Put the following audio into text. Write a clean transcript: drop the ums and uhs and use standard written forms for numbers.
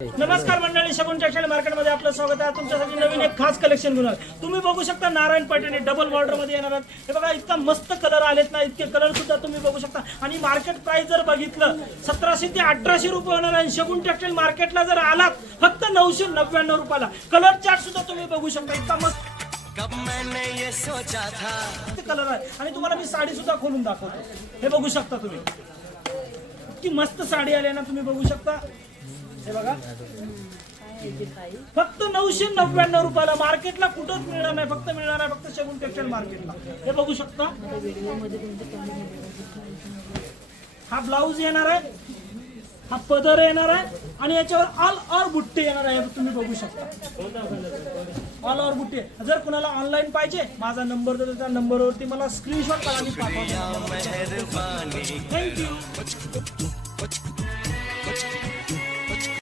नमस्कार मंडळी, शगुन टेक्सटाईल मार्केटमध्ये आपलं स्वागत आहे. तुमच्यासाठी नवीन एक खास कलेक्शन घेऊन आलो. तुम्ही बघू शकता नारायण पैठणी डबल बॉर्डर मध्ये येणार आहेत. हे बघा, इतका मस्त कलर आलेत ना, इतके कलर सुद्धा तुम्ही बघू शकता. आणि मार्केट प्राइस जर बघितलं 1700 ते 1800 रुपये होणार आहे. शगुन टेक्सटाईल मार्केटला जर आलात फक्त 999 रुपयाला. कलर चार्ट सुद्धा तुम्ही बघू शकता, इतका मस्त कलर आहे. आणि तुम्हाला मी साडी सुद्धा खोलून दाखवतो. हे बघू शकता तुम्ही, इतकी मस्त साडी आली ना, तुम्ही बघू शकता. हे बघा, फक्त 999 रुपयाला. मार्केटला कुठंच मिळणार नाही, फक्त मिळणार आहे फक्त शगुन टेक्सटाईल मार्केटला. हे बघू शकता. हा ब्लाऊज येणार आहे, हा पदर येणार आहे आणि याच्यावर ऑल ओव्हर बुट्टे येणार आहे. तुम्ही बघू शकता, ऑल ओव्हर बुट्टे. जर कुणाला ऑनलाईन पाहिजे, माझा नंबर देतो, त्या नंबरवरती मला स्क्रीनशॉट करा आणि पाठवा. थँक्यू.